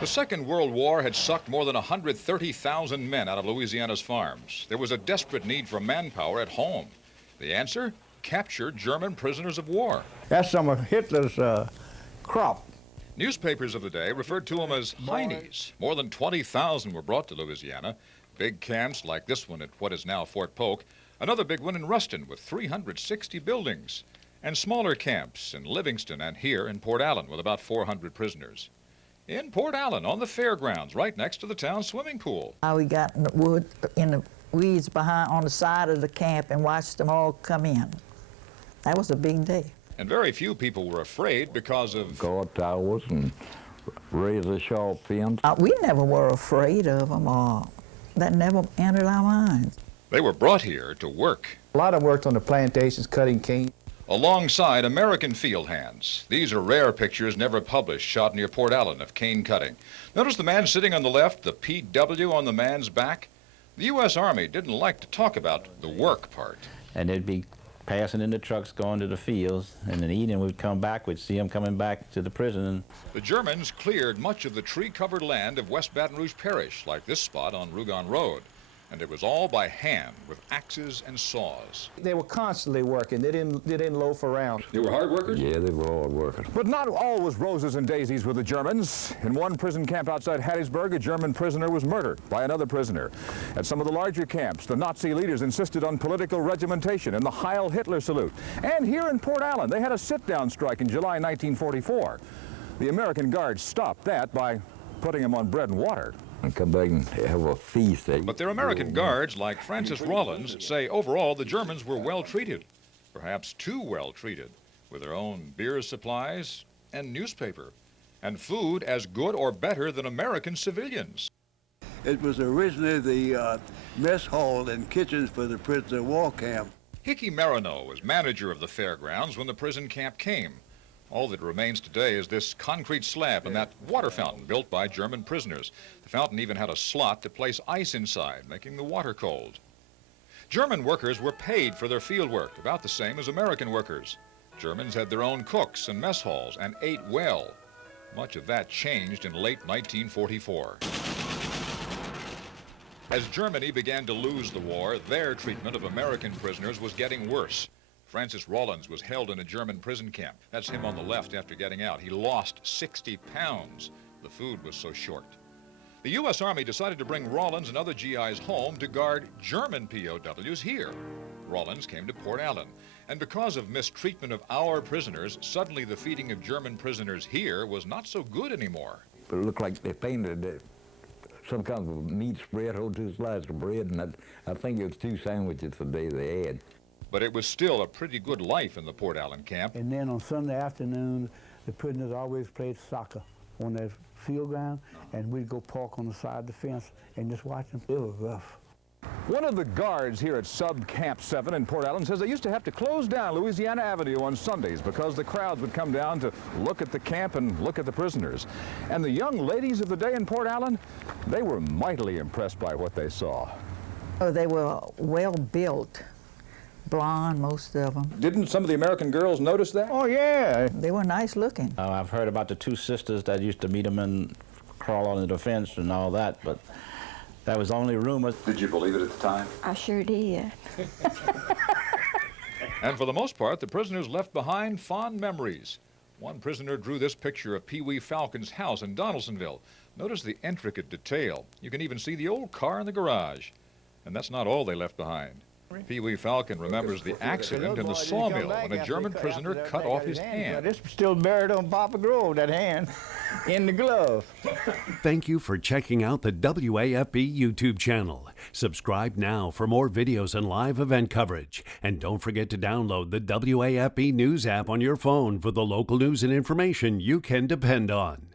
The Second World War had sucked more than 130,000 men out of Louisiana's farms. There was a desperate need for manpower at home. The answer? Capture German prisoners of war. That's some of Hitler's crop. Newspapers of the day referred to them as Heinies. More than 20,000 were brought to Louisiana. Big camps like this one at what is now Fort Polk. Another big one in Ruston with 360 buildings. And smaller camps in Livingston and here in Port Allen with about 400 prisoners. In Port Allen, on the fairgrounds, right next to the town swimming pool. We got in the wood, in the weeds behind on the side of the camp and watched them all come in. That was a big day. And very few people were afraid because of guard towers and razor sharp fence. We never were afraid of them. That never entered our minds. They were brought here to work. A lot of them worked on the plantations, cutting cane. Alongside American field hands. These are rare pictures never published, shot near Port Allen of cane cutting. Notice the man sitting on the left, the PW on the man's back. The U.S. Army didn't like to talk about the work part. And they'd be passing in the trucks going to the fields, and in the evening we'd come back, we'd see them coming back to the prison. The Germans cleared much of the tree-covered land of West Baton Rouge Parish, like this spot on Rougon Road. And it was all by hand with axes and saws. They were constantly working. They didn't loaf around. They were hard workers? Yeah, they were hard workers. But not all was roses and daisies with the Germans. In one prison camp outside Hattiesburg, a German prisoner was murdered by another prisoner. At some of the larger camps, the Nazi leaders insisted on political regimentation and the Heil Hitler salute. And here in Port Allen, they had a sit-down strike in July 1944. The American guards stopped that by putting them on bread and water. And come back and have a feast. But their American guards, like Francis Rollins, say overall the Germans were well treated, perhaps too well treated, with their own beer supplies and newspaper, and food as good or better than American civilians. It was originally the mess hall and kitchens for the prisoner of war camp. Hickey Marino was manager of the fairgrounds when the prison camp came. All that remains today is this concrete slab and that water fountain built by German prisoners. The fountain even had a slot to place ice inside, making the water cold. German workers were paid for their field work, about the same as American workers. Germans had their own cooks and mess halls and ate well. Much of that changed in late 1944. As Germany began to lose the war, their treatment of American prisoners was getting worse. Francis Rollins was held in a German prison camp. That's him on the left after getting out. He lost 60 pounds. The food was so short. The U.S. Army decided to bring Rollins and other GIs home to guard German POWs here. Rollins came to Port Allen. And because of mistreatment of our prisoners, suddenly the feeding of German prisoners here was not so good anymore. But it looked like they painted some kind of meat spread on 2 slices of bread, and I think it was 2 sandwiches a day they had. But it was still a pretty good life in the Port Allen camp. And then on Sunday afternoon, the prisoners always played soccer on that field ground, and we'd go park on the side of the fence and just watch them. It was rough. One of the guards here at Sub Camp 7 in Port Allen says they used to have to close down Louisiana Avenue on Sundays because the crowds would come down to look at the camp and look at the prisoners. And the young ladies of the day in Port Allen, they were mightily impressed by what they saw. Oh, they were well built. Blonde, most of them. Didn't some of the American girls notice that? Oh, yeah. They were nice looking. I've heard about the 2 sisters that used to meet them and crawl under the fence and all that, but that was only rumors. Did you believe it at the time? I sure did. And for the most part, the prisoners left behind fond memories. One prisoner drew this picture of Pee-wee Falcon's house in Donaldsonville. Notice the intricate detail. You can even see the old car in the garage. And that's not all they left behind. Pee-wee Falcon remembers the accident in the sawmill when a German prisoner cut off his hand. It's still buried on Papa Grove, that hand, in the glove. Thank you for checking out the WAFB YouTube channel. Subscribe now for more videos and live event coverage. And don't forget to download the WAFB News app on your phone for the local news and information you can depend on.